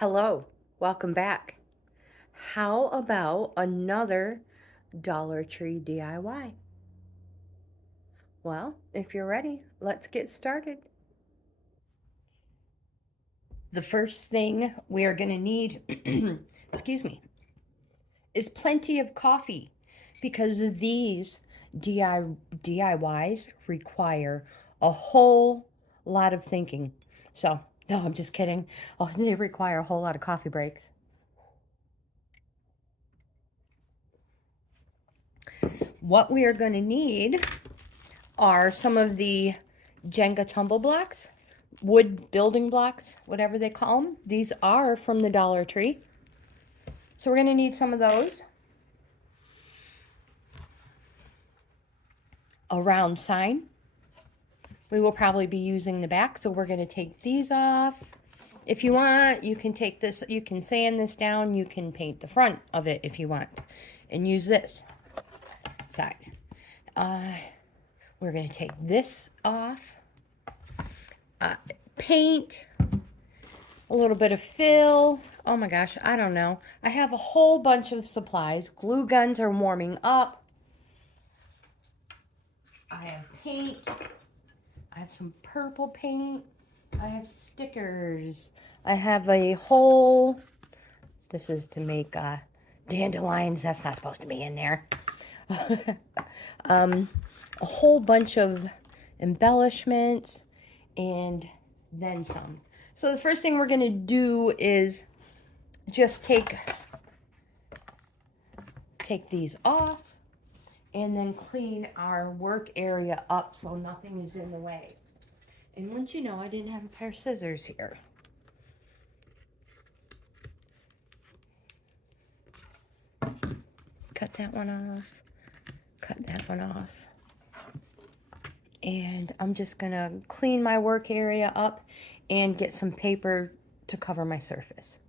Hello, welcome back. How about another Dollar Tree DIY? Well, if you're ready, let's get started. The first thing we are going to need, excuse me, is plenty of coffee because these DIYs require a whole lot of thinking. So, no, I'm just kidding. Oh, they require a whole lot of coffee breaks. What we are going to need are some of the Jenga tumble blocks, wood building blocks, whatever they call them. These are from the Dollar Tree. So we're going to need some of those. A round sign. We will probably be using the back, so we're going to take these off. If you want, you can take this, you can sand this down, you can paint the front of it if you want, and use this side. We're going to take this off. Paint, a little bit of fill. Oh my gosh, I don't know. I have a whole bunch of supplies. Glue guns are warming up. I have paint. I have some purple paint. I have stickers. I have a whole, this is to make dandelions. That's not supposed to be in there. A whole bunch of embellishments and then some. So the first thing we're going to do is just take these off and then clean our work area up so nothing is in the way. And wouldn't you know, I didn't have a pair of scissors here. Cut that one off. Cut that one off. And I'm just gonna clean my work area up and get some paper to cover my surface.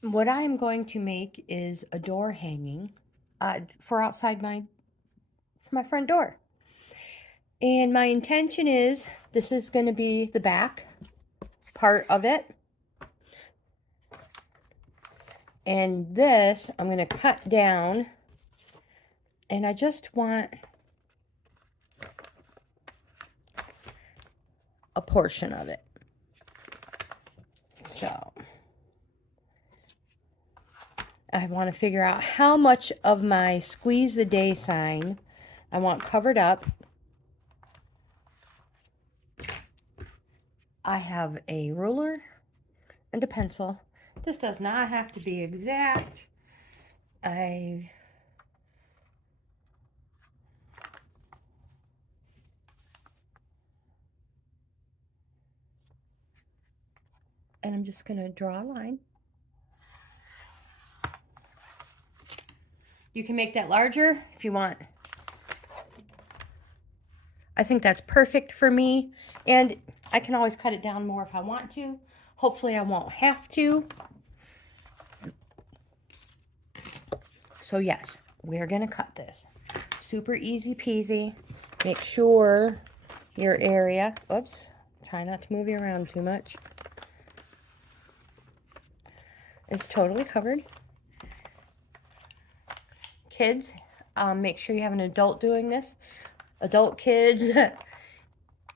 What I'm going to make is a door hanging for outside my front door. And my intention is, this is going to be the back part of it. And this, I'm going to cut down. And I just want a portion of it. So, I want to figure out how much of my squeeze the day sign I want covered up. I have a ruler and a pencil. This does not have to be exact. And I'm just going to draw a line. You can make that larger if you want. I think that's perfect for me, and I can always cut it down more if I want to. Hopefully I won't have to. So yes, we're gonna cut this. Super easy peasy. Make sure your area, oops, try not to move you around too much, is totally covered. Kids, make sure you have an adult doing this. Adult kids,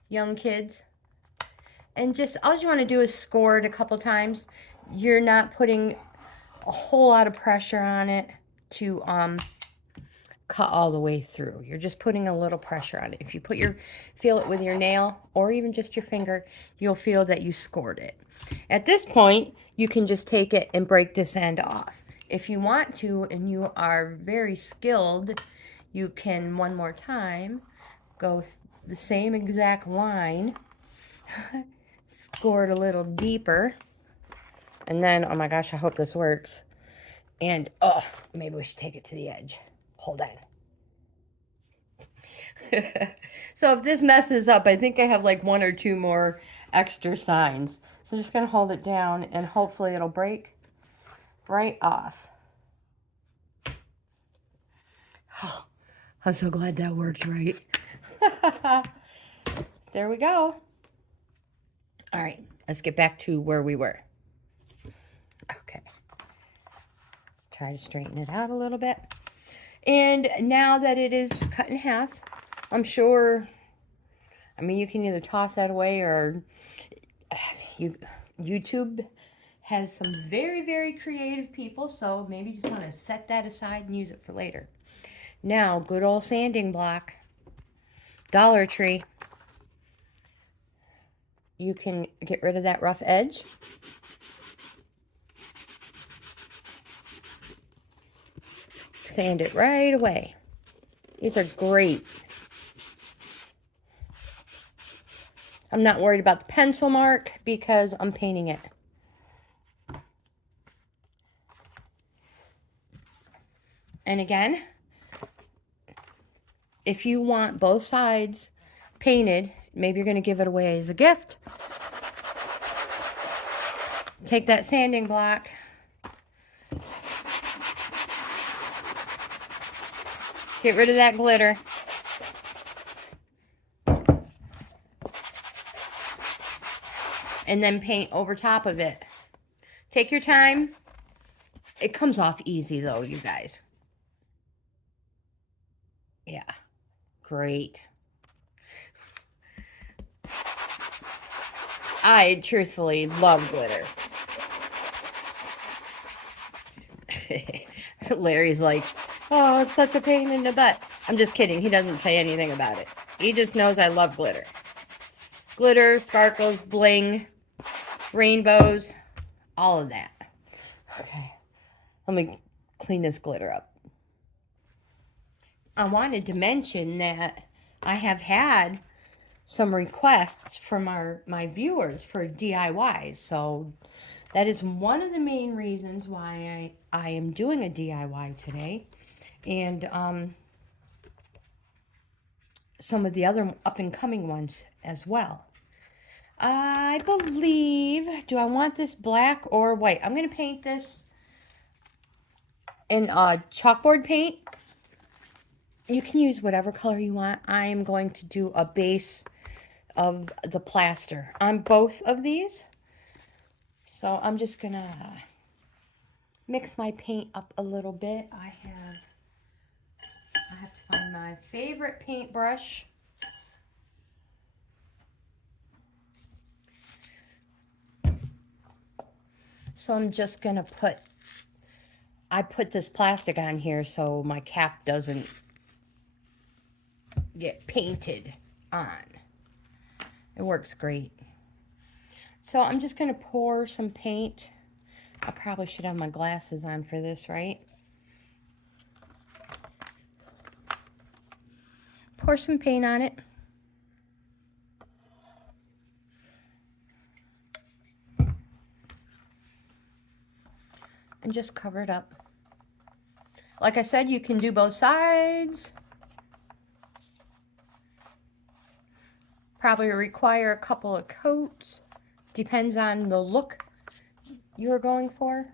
young kids. And just, all you want to do is score it a couple times. You're not putting a whole lot of pressure on it to cut all the way through. You're just putting a little pressure on it. If you feel it with your nail or even just your finger, you'll feel that you scored it. At this point, you can just take it and break this end off. If you want to, and you are very skilled, you can one more time go the same exact line, score it a little deeper, and then, oh my gosh, I hope this works. And, oh, maybe we should take it to the edge. Hold on. So if this messes up, I think I have like 1 or 2 more extra signs. So I'm just going to hold it down, and hopefully it'll break right off. Oh, I'm so glad that worked right. There we go. All right, let's get back to where we were. Okay. Try to straighten it out a little bit. And now that it is cut in half, I'm sure, I mean, you can either toss that away or YouTube has some very, very creative people, so maybe you just want to set that aside and use it for later. Now, good old sanding block, Dollar Tree. You can get rid of that rough edge. Sand it right away. These are great. I'm not worried about the pencil mark because I'm painting it. And again, if you want both sides painted, maybe you're going to give it away as a gift. Take that sanding block. Get rid of that glitter. And then paint over top of it. Take your time. It comes off easy though, you guys. Yeah. Great. I truthfully love glitter. Larry's like, oh, it's such a pain in the butt. I'm just kidding. He doesn't say anything about it. He just knows I love glitter. Glitter, sparkles, bling, rainbows, all of that. Okay. Let me clean this glitter up. I wanted to mention that I have had some requests from my viewers for DIYs. So that is one of the main reasons why I am doing a DIY today. And some of the other up-and-coming ones as well. I believe, do I want this black or white? I'm going to paint this in chalkboard paint. You can use whatever color you want. I am going to do a base of the plaster on both of these. So I'm just going to mix my paint up a little bit. I have to find my favorite paintbrush. So I'm just going to I put this plastic on here so my cap doesn't get painted on. It works great. So I'm just going to pour some paint. I probably should have my glasses on for this, right? Pour some paint on it. And just cover it up. Like I said, you can do both sides. Probably require a couple of coats. Depends on the look you're going for.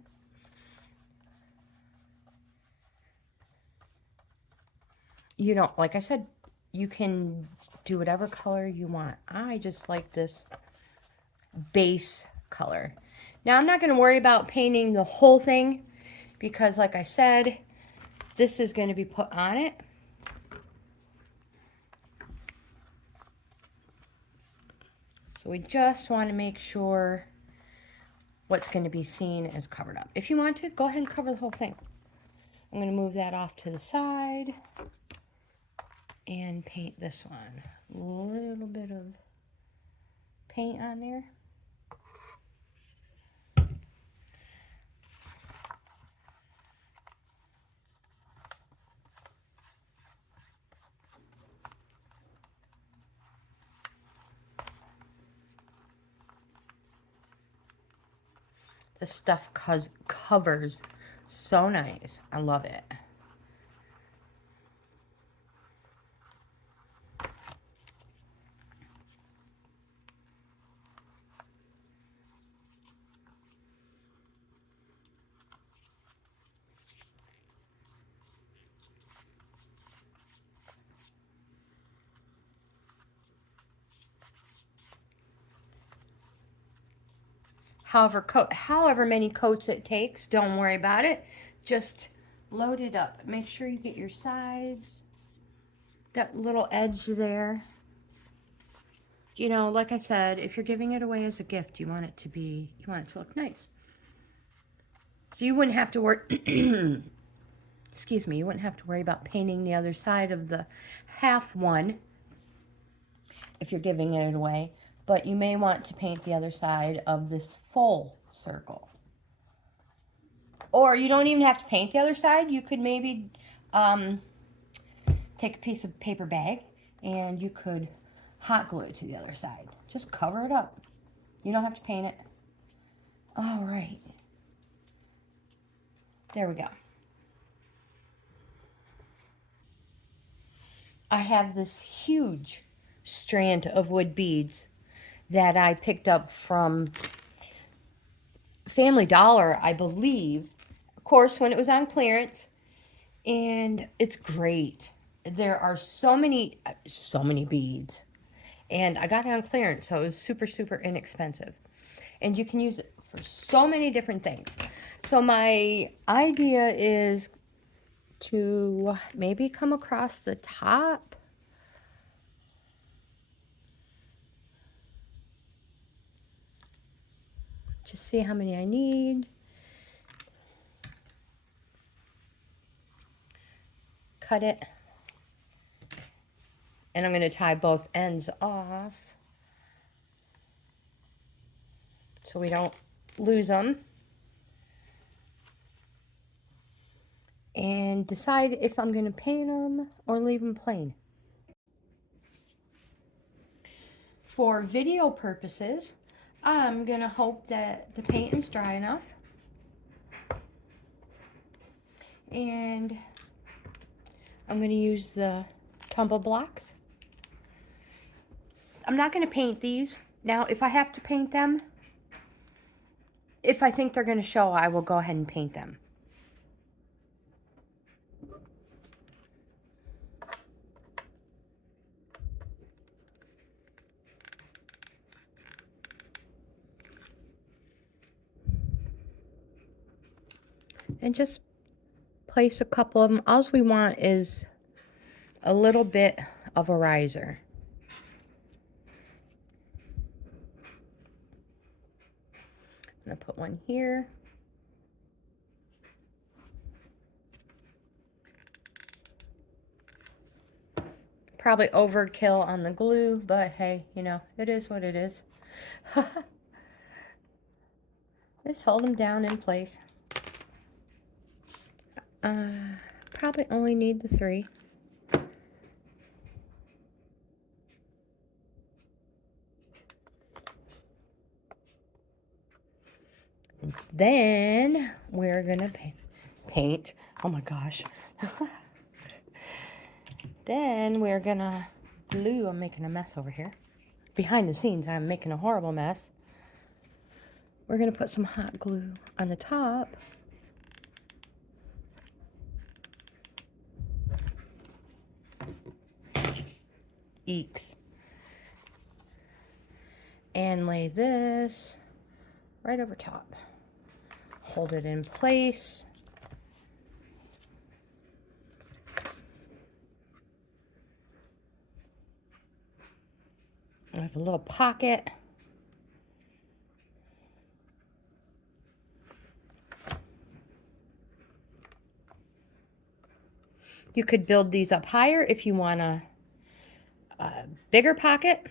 You don't, like I said, you can do whatever color you want. I just like this base color. Now, I'm not going to worry about painting the whole thing because, like I said, this is going to be put on it. So we just want to make sure what's going to be seen is covered up. If you want to, go ahead and cover the whole thing. I'm going to move that off to the side and paint this one. A little bit of paint on there. This stuff covers so nice. I love it. however many coats it takes. Don't worry about it. Just load it up. Make sure you get your sides, that little edge there. You know, like I said, if you're giving it away as a gift, you want it to look nice. So you wouldn't have to worry, excuse me, you wouldn't have to worry about painting the other side of the half one if you're giving it away. But you may want to paint the other side of this full circle. Or you don't even have to paint the other side. You could maybe take a piece of paper bag and you could hot glue it to the other side. Just cover it up. You don't have to paint it. All right. There we go. I have this huge strand of wood beads that I picked up from Family Dollar, I believe. Of course, when it was on clearance. And it's great. There are so many beads. And I got it on clearance, so it was super, super inexpensive. And you can use it for so many different things. So my idea is to maybe come across the top. Just see how many I need. Cut it. And I'm going to tie both ends off so we don't lose them. And decide if I'm going to paint them or leave them plain. For video purposes, I'm going to hope that the paint is dry enough. And I'm going to use the tumble blocks. I'm not going to paint these. Now, if I have to paint them, if I think they're going to show, I will go ahead and paint them. And just place a couple of them. All we want is a little bit of a riser. I'm going to put one here. Probably overkill on the glue, but hey, you know, it is what it is. Just hold them down in place. Probably only need the 3. Then we're gonna paint. Oh my gosh. Then we're gonna glue. I'm making a mess over here. Behind the scenes, I'm making a horrible mess. We're gonna put some hot glue on the top. Eeks. And lay this right over top. Hold it in place. I have a little pocket. You could build these up higher if you want a bigger pocket.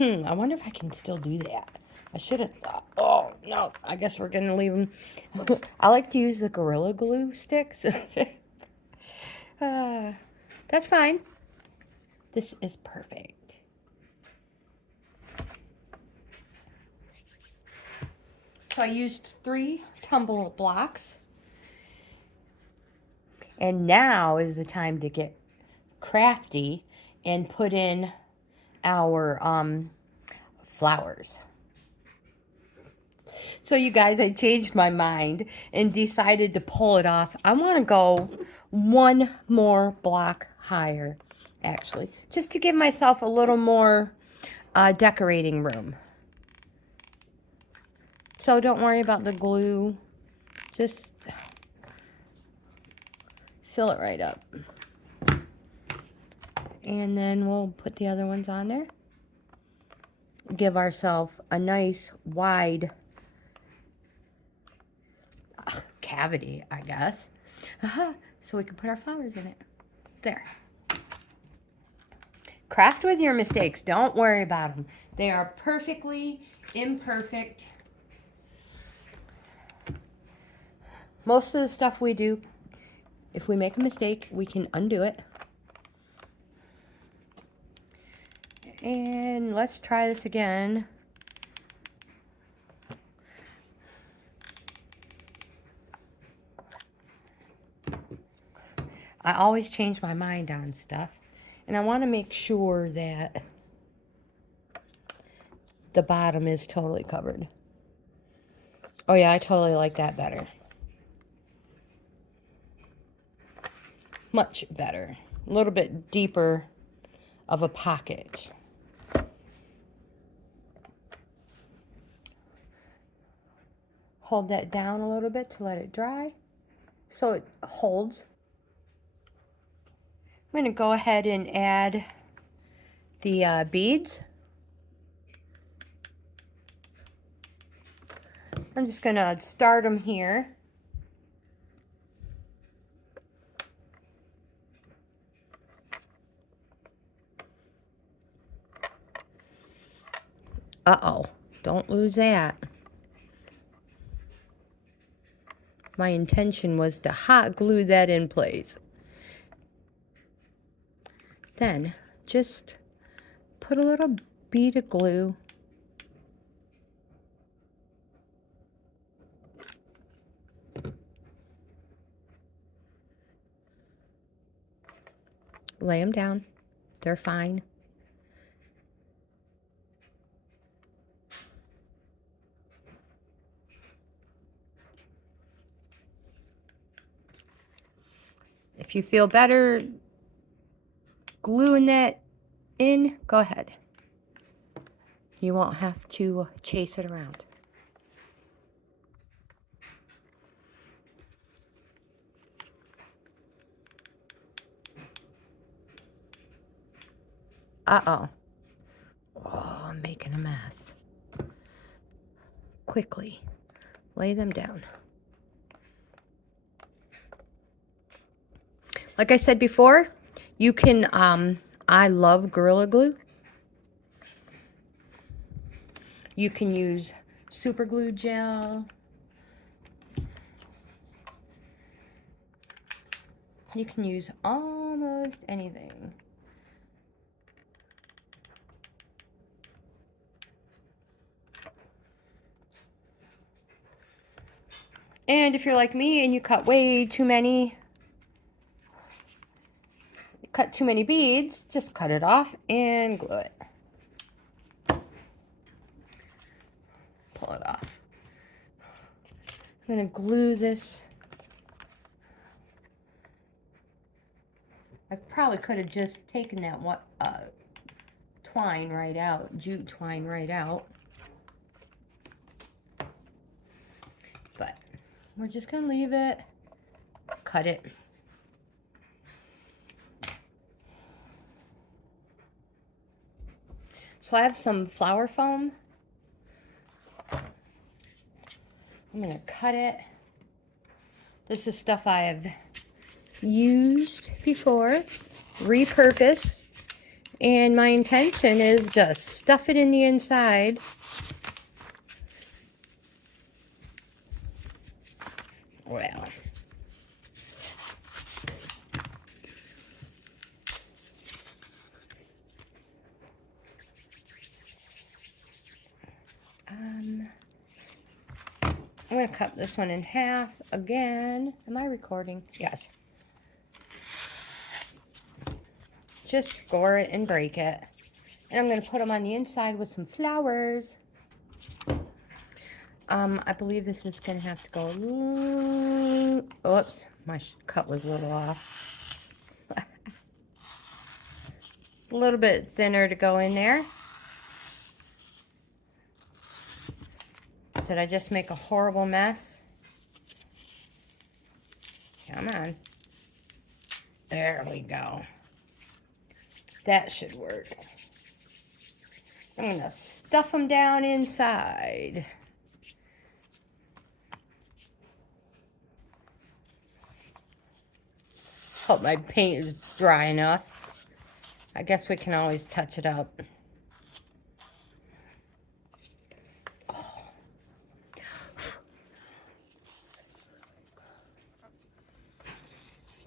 I wonder if I can still do that. I should have thought. Oh, no. I guess we're going to leave them. I like to use the Gorilla Glue sticks. That's fine. This is perfect. So I used 3 tumble blocks. And now is the time to get crafty and put in our flowers. So you guys, I changed my mind and decided to pull it off. I want to go 1 more block higher, actually, just to give myself a little more decorating room. So don't worry about the glue. Just fill it right up. And then we'll put the other ones on there. Give ourselves a nice wide cavity, I guess. So we can put our flowers in it. There. Craft with your mistakes. Don't worry about them. They are perfectly imperfect. Most of the stuff we do, if we make a mistake, we can undo it. And let's try this again. I always change my mind on stuff. And I want to make sure that the bottom is totally covered. Oh yeah, I totally like that better. Much better. A little bit deeper of a pocket. Hold that down a little bit to let it dry so it holds. I'm going to go ahead and add the beads. I'm just going to start them here. Uh-oh, don't lose that. My intention was to hot glue that in place. Then just put a little bead of glue lay them down. They're fine. If you feel better gluing that in, go ahead. You won't have to chase it around. Uh-oh. Oh, I'm making a mess. Quickly, lay them down. Like I said before, you can, I love Gorilla Glue. You can use super glue gel. You can use almost anything. And if you're like me and you cut way too many, cut too many beads, just cut it off and glue it. Pull it off. I'm going to glue this. I probably could have just taken that one, twine right out, jute twine right out. But we're just going to leave it, cut it. So I have some flower foam. I'm going to cut it. This is stuff I have used before, repurposed, and my intention is to stuff it in the inside. Well, I'm going to cut this one in half again. Am I recording? Yes. Just score it and break it. And I'm going to put them on the inside with some flowers. I believe this is going to have to go... Oops, my cut was a little off. A little bit thinner to go in there. Did I just make a horrible mess? Come on. There we go. That should work. I'm going to stuff them down inside. Hope my paint is dry enough. I guess we can always touch it up. Oh.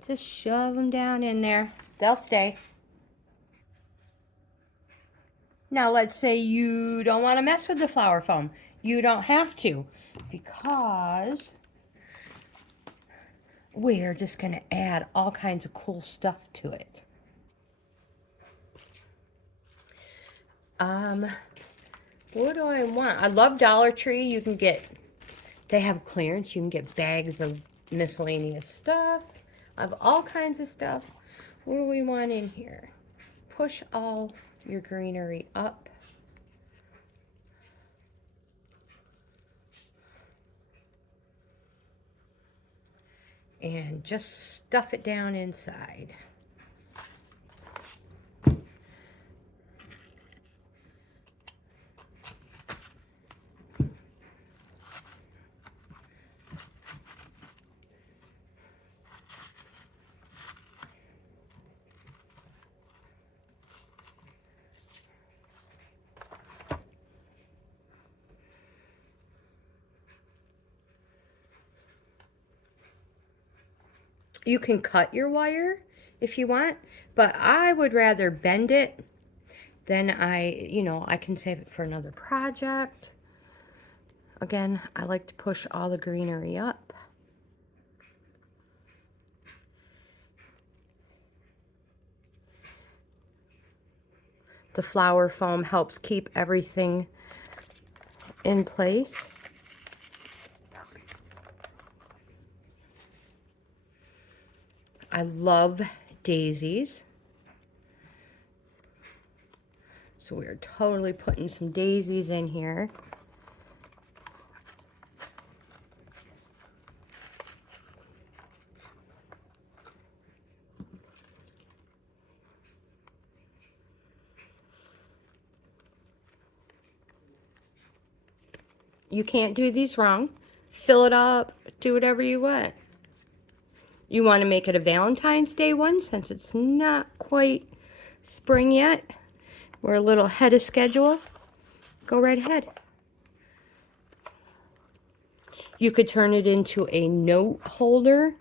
Just shove them down in there. They'll stay. Now let's say you don't want to mess with the flower foam. You don't have to, because we're just going to add all kinds of cool stuff to it. What do I want? I love Dollar Tree. You can get, they have clearance. You can get bags of miscellaneous stuff. I have all kinds of stuff. What do we want in here? Push all your greenery up. And just stuff it down inside. You can cut your wire if you want, but I would rather bend it. Then I can save it for another project. Again, I like to push all the greenery up. The flower foam helps keep everything in place. I love daisies. So we're totally putting some daisies in here. You can't do these wrong. Fill it up, do whatever you want. You want to make it a Valentine's Day one since it's not quite spring yet. We're a little ahead of schedule. Go right ahead. You could turn it into a note holder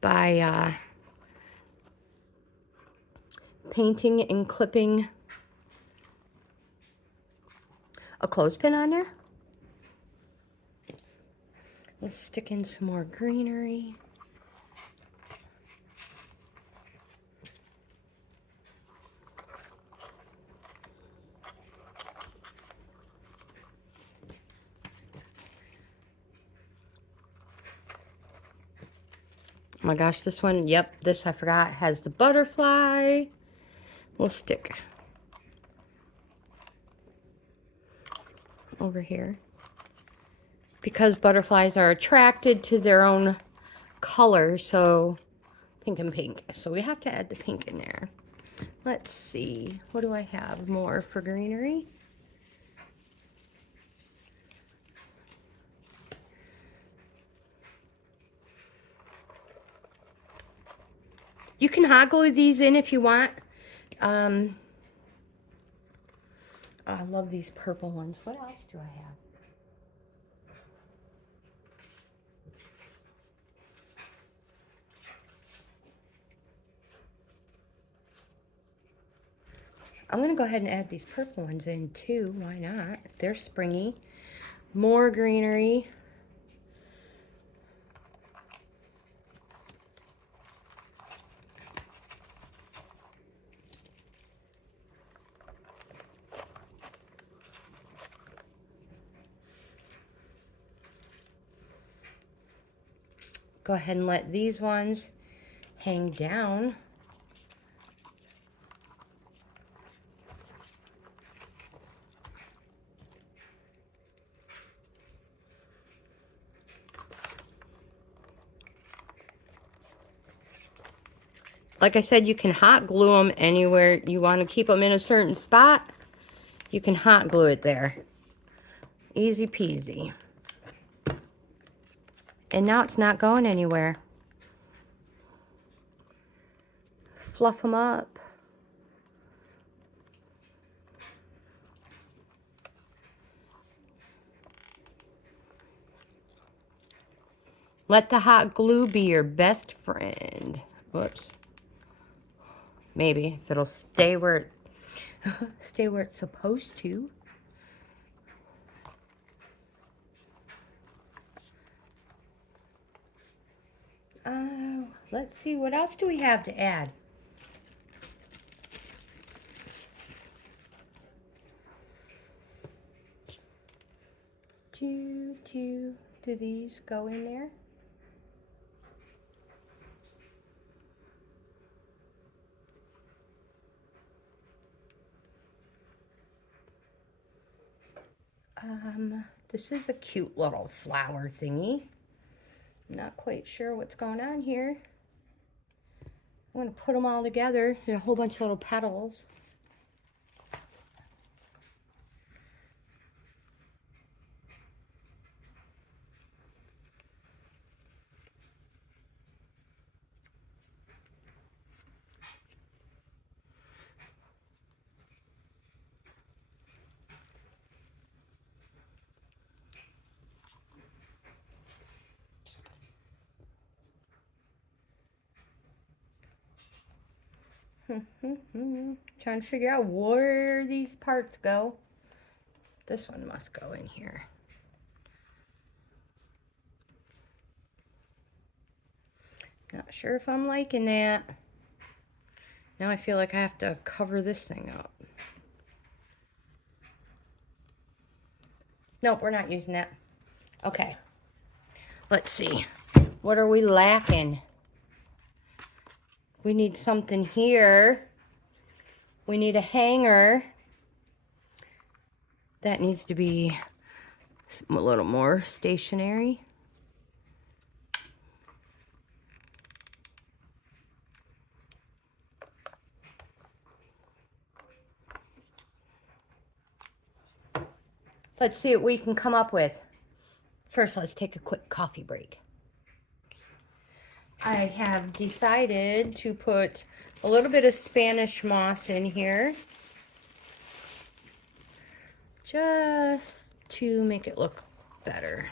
by painting and clipping a clothespin on there. Let's stick in some more greenery. Oh my gosh, this one, yep, this I forgot, has the butterfly. We'll stick over here. Because butterflies are attracted to their own color, so pink and pink. So we have to add the pink in there. Let's see, what do I have more for greenery? You can hoggle these in if you want. I love these purple ones. What else do I have? I'm going to go ahead and add these purple ones in too. Why not? They're springy. More greenery. Go ahead and let these ones hang down. like I said, you can hot glue them anywhere you want to keep them in a certain spot. You can hot glue it there. Easy peasy. And now it's not going anywhere. Fluff them up. Let the hot glue be your best friend. Whoops. Maybe if it'll stay where it stay where it's supposed to. Let's see, what else do we have to add? Do these go in there? This is a cute little flower thingy. I'm not quite sure what's going on here. I'm going to put them all together. There's a whole bunch of little petals. Trying to figure out where these parts go. This one must go in here. Not sure if I'm liking that. Now I feel like I have to cover this thing up. Nope, we're not using that. Okay. Let's see. What are we lacking? We need something here. We need a hanger. That needs to be a little more stationary. Let's see what we can come up with. First, let's take a quick coffee break. I have decided to put a little bit of Spanish moss in here, just to make it look better.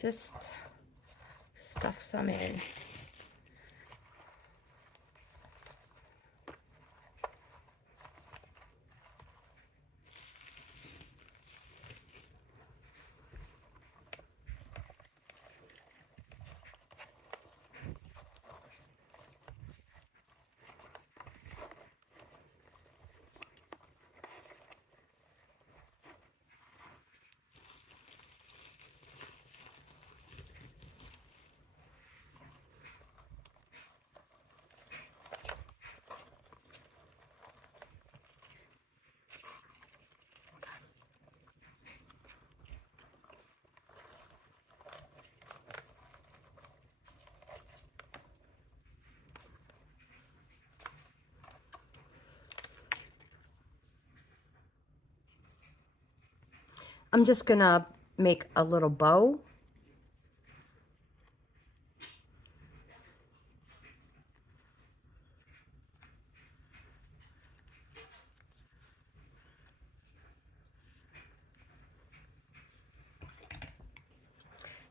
Just stuff some in. I'm just gonna make a little bow.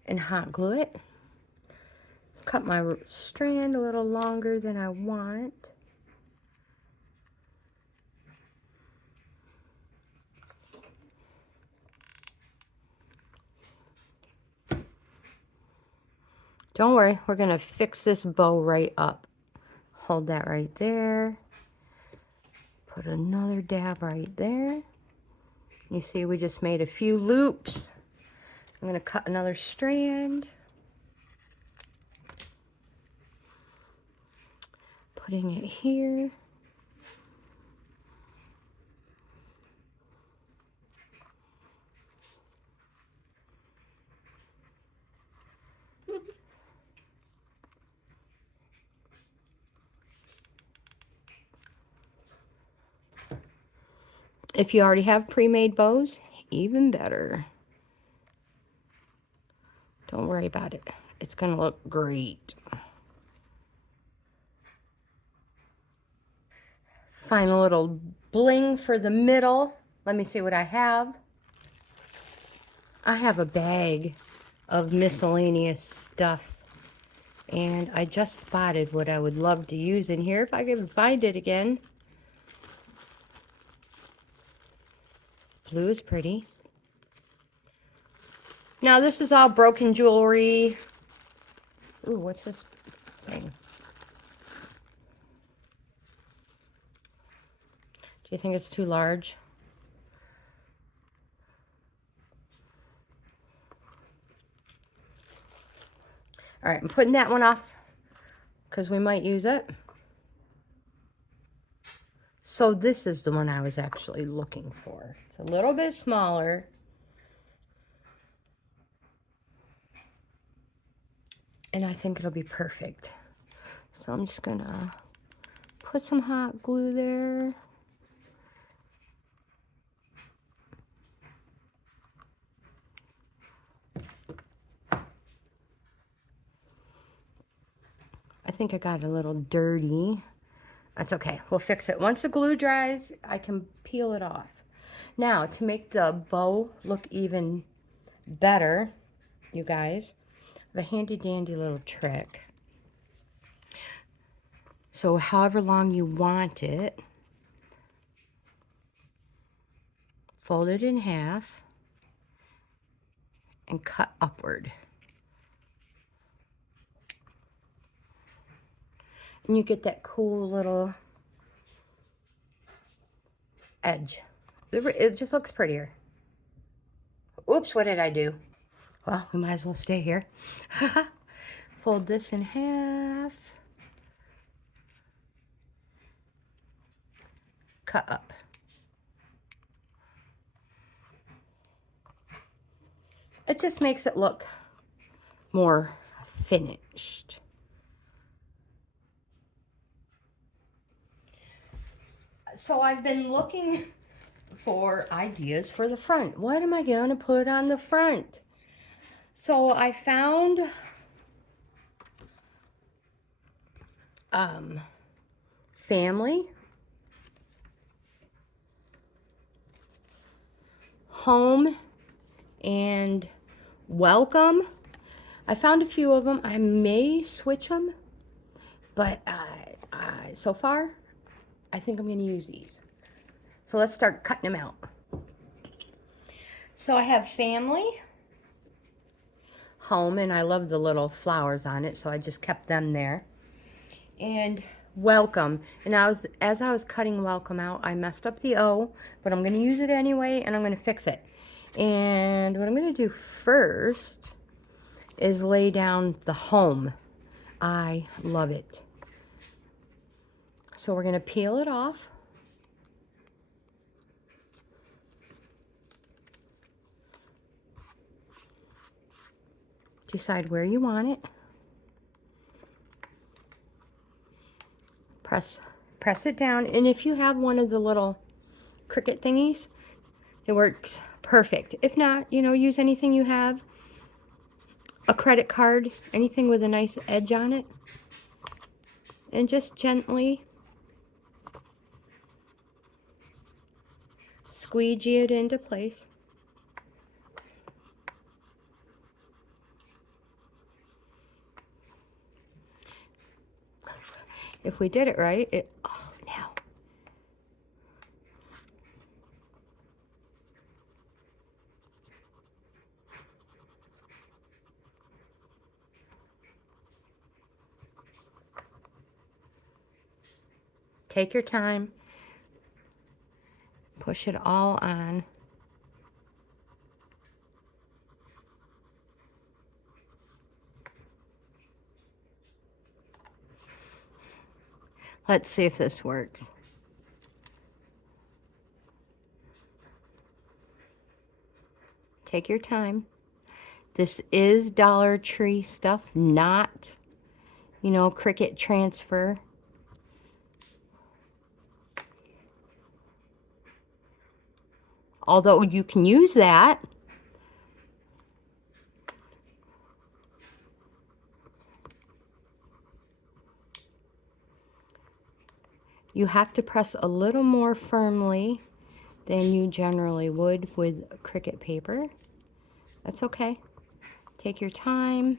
And hot glue it. Cut my strand a little longer than I want. Don't worry, we're gonna fix this bow right up. Hold that right there. Put another dab right there. You see, we just made a few loops. I'm gonna cut another strand. Putting it here. If you already have pre-made bows, even better. Don't worry about it. It's going to look great. Find a little bling for the middle. Let me see what I have. I have a bag of miscellaneous stuff. And I just spotted what I would love to use in here if I could find it again. Blue is pretty. Now this is all broken jewelry. Ooh, what's this thing? Do you think it's too large? All right, I'm putting that one off because we might use it. So this is the one I was actually looking for. It's a little bit smaller. And I think it'll be perfect. So I'm just gonna put some hot glue there. I think I got a little dirty. That's okay, we'll fix it. Once the glue dries, I can peel it off. Now, to make the bow look even better, you guys, I have a handy dandy little trick. So however long you want it, fold it in half and cut upward. And you get that cool little edge. It just looks prettier. Oops, what did I do? Well, we might as well stay here. Fold this in half. Cut up. It just makes it look more finished. So I've been looking for ideas for the front. What am I going to put on the front? So I found family, home, and welcome. I found a few of them. I may switch them, but so far I think I'm going to use these. So let's start cutting them out. So I have family, home, and I love the little flowers on it, so I just kept them there. And welcome. And as I was cutting welcome out, I messed up the O, but I'm going to use it anyway, and I'm going to fix it. And what I'm going to do first is lay down the home. I love it. So we're going to peel it off. Decide where you want it. Press it down. And if you have one of the little Cricut thingies, it works perfect. If not, you know, use anything you have. A credit card, anything with a nice edge on it. And just gently squeegee it into place. If we did it right, oh, now. Take your time. Push it all on. Let's see if this works. Take your time. This is Dollar Tree stuff, not, you know, Cricut transfer. although you can use that. You have to press a little more firmly than you generally would with Cricut paper. That's okay. Take your time.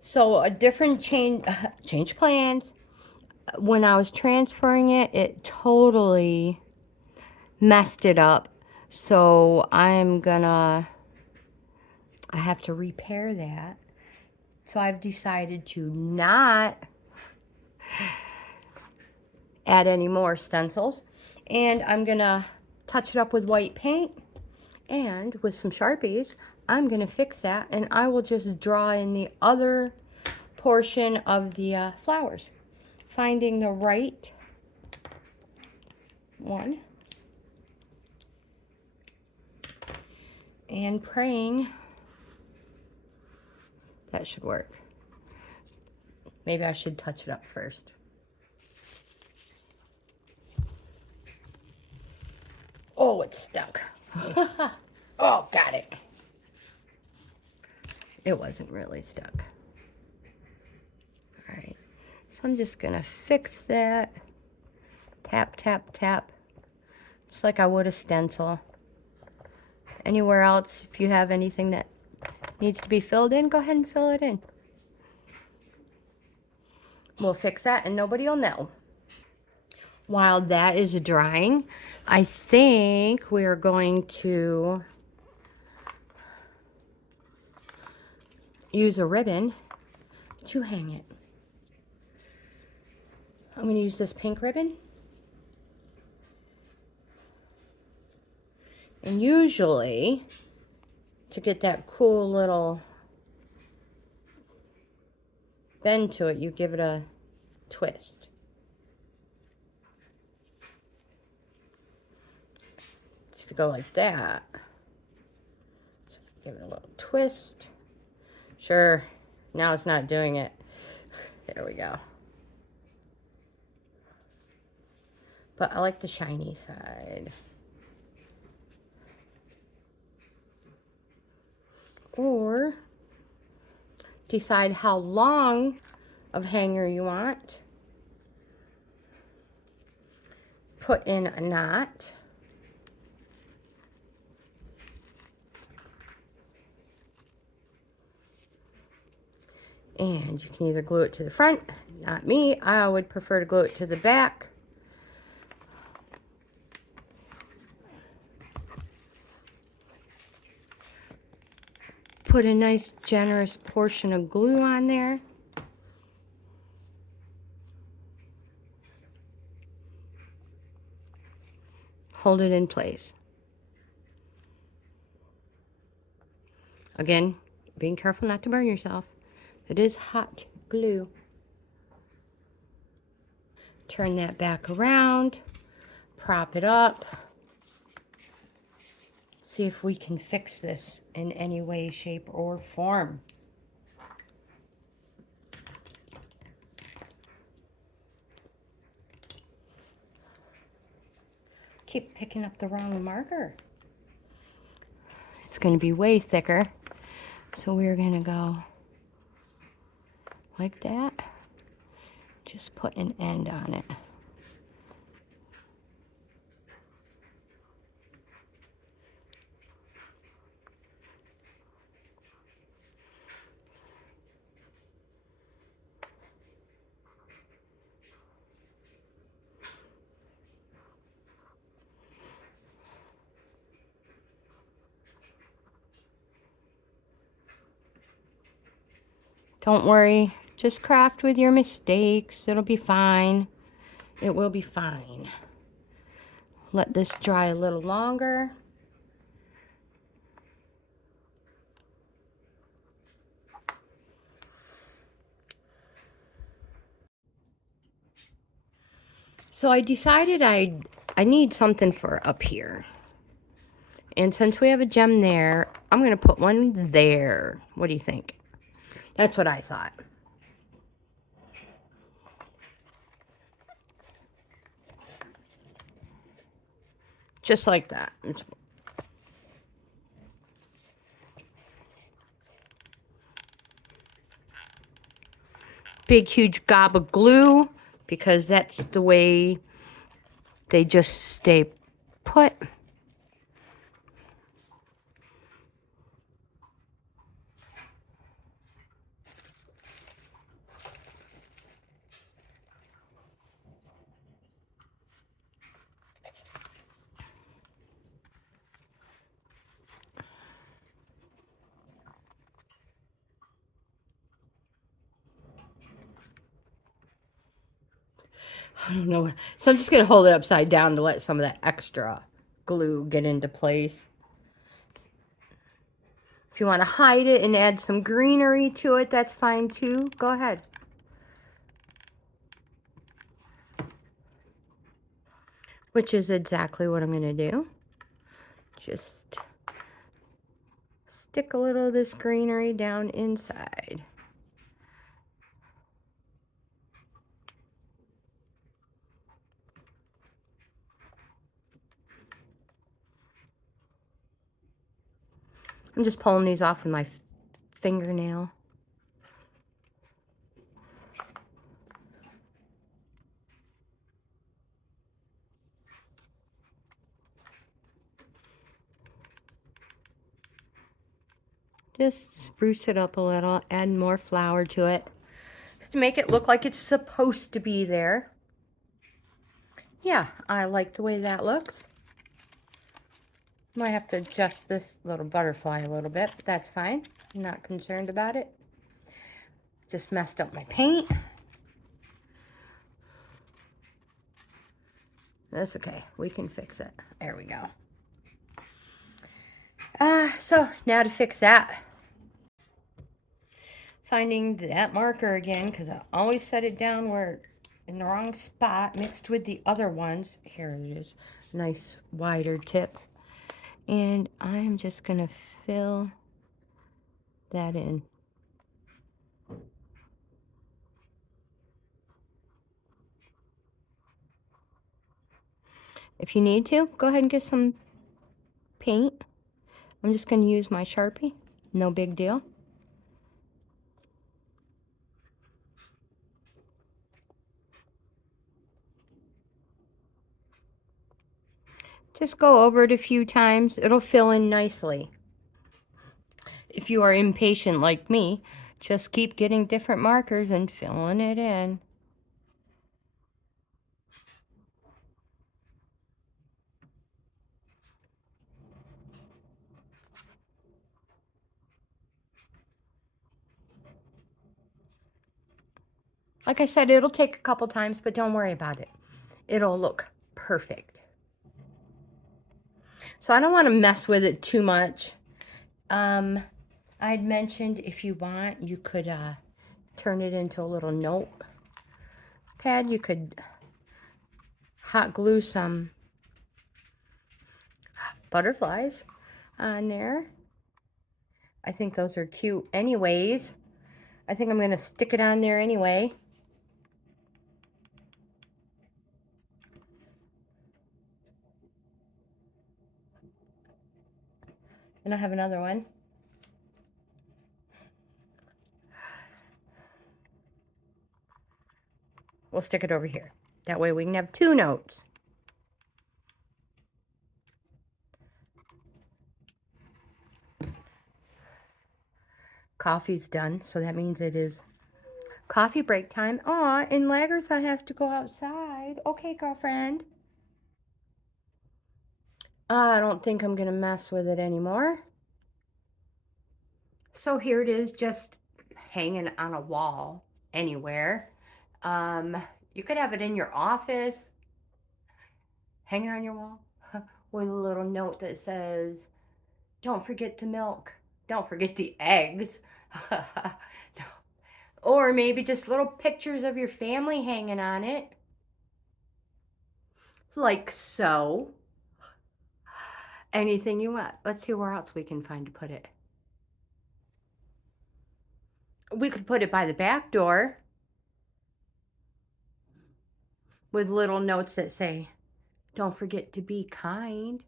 So a different change plans. When I was transferring it, it totally messed it up. So I have to repair that. So I've decided to not add any more stencils. And I'm gonna touch it up with white paint and with some Sharpies. I'm gonna fix that, and I will just draw in the other portion of the flowers. Finding the right one and praying that should work. Maybe I should touch it up first. Oh, it's stuck. Oh, got it. It wasn't really stuck. All right, so I'm just gonna fix that. Tap, tap, tap, just like I would a stencil. Anywhere else, if you have anything that needs to be filled in, go ahead and fill it in. We'll fix that and nobody will know. While that is drying, I think we are going to use a ribbon to hang it. I'm going to use this pink ribbon. And usually, to get that cool little bend to it, you give it a twist. So if you go like that, so give it a little twist. Sure, now it's not doing it. There we go. But I like the shiny side. Or decide how long of hanger you want. Put in a knot. And you can either glue it to the front. Not me. I would prefer to glue it to the back. Put a nice generous portion of glue on there. Hold it in place. Again, being careful not to burn yourself. It is hot glue. Turn that back around. Prop it up. See if we can fix this in any way, shape, or form. Keep picking up the wrong marker. It's going to be way thicker. So we're going to go like that. Just put an end on it. Don't worry, just craft with your mistakes. It'll be fine. It will be fine. Let this dry a little longer. So I decided I need something for up here. And since we have a gem there, I'm going to put one there. What do you think? That's what I thought. Just like that. Big, huge gob of glue, because that's the way they just stay put. I don't know. So I'm just going to hold it upside down to let some of that extra glue get into place. If you want to hide it and add some greenery to it, that's fine too. Go ahead. Which is exactly what I'm going to do. Just stick a little of this greenery down inside. I'm just pulling these off with my fingernail. Just spruce it up a little, add more flower to it, just to make it look like it's supposed to be there. Yeah, I like the way that looks. Might have to adjust this little butterfly a little bit, but that's fine. I'm not concerned about it. Just messed up my paint. That's okay. We can fix it. There we go. So now to fix that. Finding that marker again, because I always set it down where in the wrong spot mixed with the other ones. Here it is. Nice wider tip. And I'm just going to fill that in. If you need to, go ahead and get some paint. I'm just going to use my Sharpie. No big deal. Just go over it a few times. It'll fill in nicely. If you are impatient like me, just keep getting different markers and filling it in. Like I said, it'll take a couple times, but don't worry about it. It'll look perfect. So I don't want to mess with it too much. I'd mentioned if you want, you could turn it into a little notepad. You could hot glue some butterflies on there. I think those are cute anyways. I think I'm going to stick it on there anyway. And I have another one. We'll stick it over here. That way we can have two notes. Coffee's done, so that means it is coffee break time. Aw, and Lagertha has to go outside. Okay, girlfriend. I don't think I'm going to mess with it anymore. So here it is, just hanging on a wall anywhere. You could have it in your office, hanging on your wall, with a little note that says, don't forget the milk, don't forget the eggs. Or maybe just little pictures of your family hanging on it. like so. Anything you want. Let's see where else we can find to put it. We could put it by the back door with little notes that say, don't forget to be kind.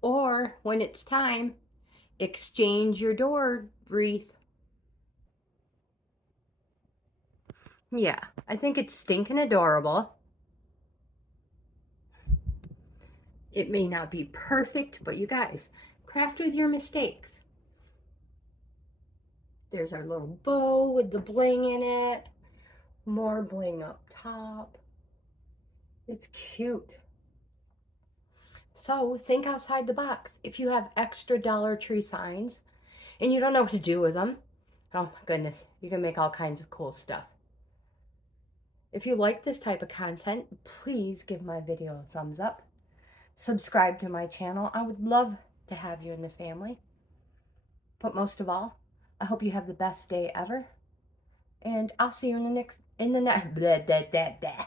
Or when it's time, exchange your door wreath. Yeah, I think it's stinking adorable. It may not be perfect, but you guys, craft with your mistakes. There's our little bow with the bling in it. More bling up top. It's cute. So think outside the box. If you have extra Dollar Tree signs and you don't know what to do with them, oh my goodness, you can make all kinds of cool stuff. If you like this type of content, please give my video a thumbs up. Subscribe to my channel. I would love to have you in the family. But most of all, I hope you have the best day ever. And I'll see you in the next blah, blah, blah, blah.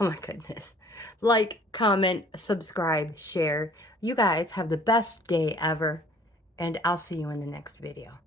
Oh my goodness. Like, comment, subscribe, share. You guys have the best day ever. And I'll see you in the next video.